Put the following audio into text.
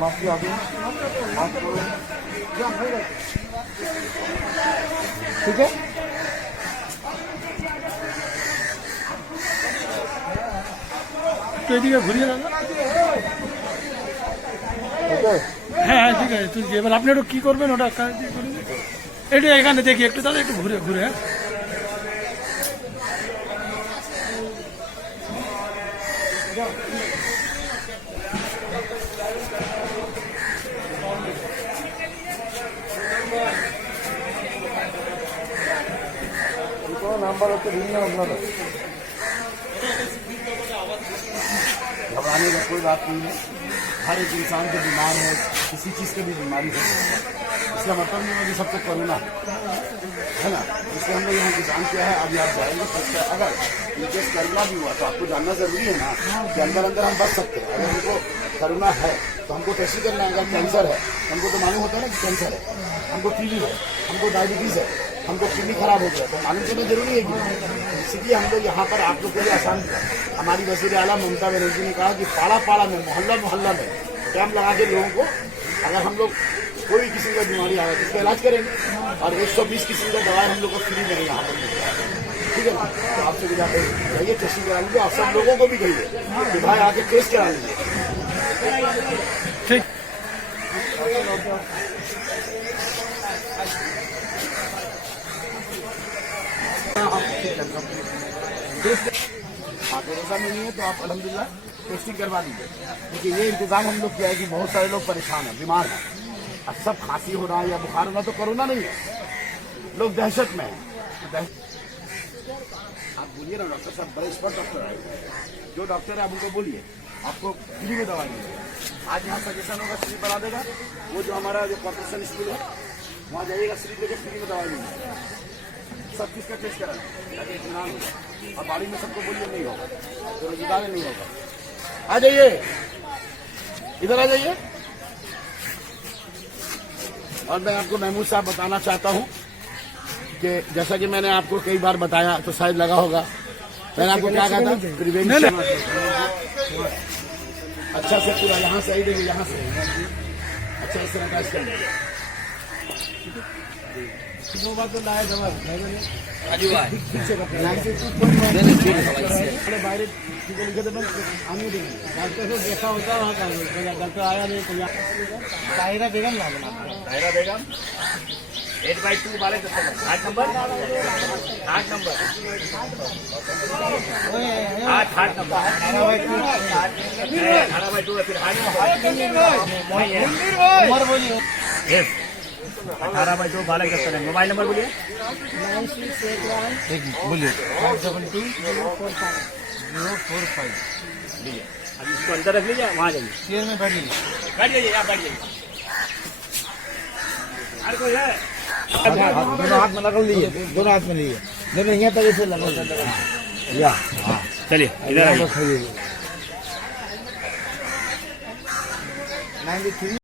माफी आगे ठीक है। তো এদিকে ঘুরিয়ে দাদা। হ্যাঁ হ্যাঁ ঠিক আছে তুলছি। এবার আপনি একটু কী করবেন ওটা একটু এখানে দেখি একটু দাদা একটু ঘুরে ঘুরে। হ্যাঁ নাম্বার হচ্ছে ভিন্ন আপনাদের घबराने का कोई बात नहीं है। हर एक इंसान जो बीमार है किसी चीज़ की भी बीमारी है इसका मतलब नहीं है कि सबको कोरोना है ना। इसलिए हम लोग यहाँ इंतजाम किया है। अभी आप जाएंगे तो अगर इनकेस कोरोना भी हुआ तो आपको जानना जरूरी है ना कि अंदर अंदर हम बच सकते हैं। अगर उनको कोरोना है तो हमको टेस्ट करना है। अगर कैंसर है हमको तो मालूम होता है ना कि कैंसर है, हमको टीबी है, हमको डायबिटीज़ है, हमको किडनी खराब हो गया तो मालूम करना जरूरी है कि इसलिए हम लोग यहाँ पर आप लोग के लिए आसान किया। हमारी वज़ीर आला ममता बनर्जी ने कहा कि पाड़ा पाड़ा में मोहल्ला मोहल्ला में कैंप लगा के लोगों को अगर हम लोग कोई किसी का बीमारी आ रहा है तो उसका इलाज करेंगे और 120 किस्म का दवाई हम लोग को फ्री में यहाँ पर मिलता है। ठीक है ना। तो आपसे भी जाकर जाइए टेस्टिंग करा लीजिए। आप सब लोगों को भी कहिए कि भाई आके टेस्ट करा लीजिए। ঠিক भरोसा में नहीं है तो आप अल्हम्दुलिल्लाह टेस्टिंग करवा लीजिए। क्योंकि ये इंतजाम हम लोग किया है कि बहुत सारे लोग परेशान हैं, बीमार हैं। अब सब खांसी हो रहा है या बुखार हो रहा है तो कोरोना नहीं है, लोग दहशत में हैं। आप बोलिए ना डॉक्टर साहब, बड़े एक्सपर्ट डॉक्टर आए जो डॉक्टर है आप उनको बोलिए आपको फ्री में दवाई मिलेगी। आज यहाँ सजेशन होगा स्लिप बना देगा। वो जो हमारा जो कॉर्पोरेशन स्कूल है वहाँ जाइएगा, स्लिप लेके फ्री में दवाई मिलेगी। सब चीज़ का टेस्ट कराना ताकि इत्मीनान हो जाए। और बाड़ी में सबको बोलिए नहीं होगा तो रोजगार नहीं होगा। आ जाइए इधर आ जाइए। और मैं आपको महमूद साहब बताना चाहता हूँ कि जैसा कि मैंने आपको कई बार बताया तो शायद लगा होगा, मैंने आपको क्या कहा था प्रिवेंशन। अच्छा से पूरा यहाँ से आई देखिए, यहाँ से अच्छा इस तरह का स्कैन वो बात तो लाया जवाब बाहर आने देंगे। डॉक्टर से देखा होता है वहाँ का डॉक्टर आया नहीं तो ताहिरा बेगम ना बना ताहिरा बेगम 8/2 वाले 8 नंबर 8 नंबर 8 नंबर 18/2 फिर 8 नंबर बोलिए 18/2 बालक दफ्तर है। मोबाइल नंबर बोलिए 9681 बोलिए 572 अब इसको अंदर रख लीजिए, वहाँ जाइए चेयर में बैठ लीजिए, बैठ जाइए आप बैठ जाइए। हर कोई है दोनों हाथ में लगा लीजिए, दोनों हाथ में लीजिए, दोनों यहाँ तक ऐसे लगा या चलिए इधर 93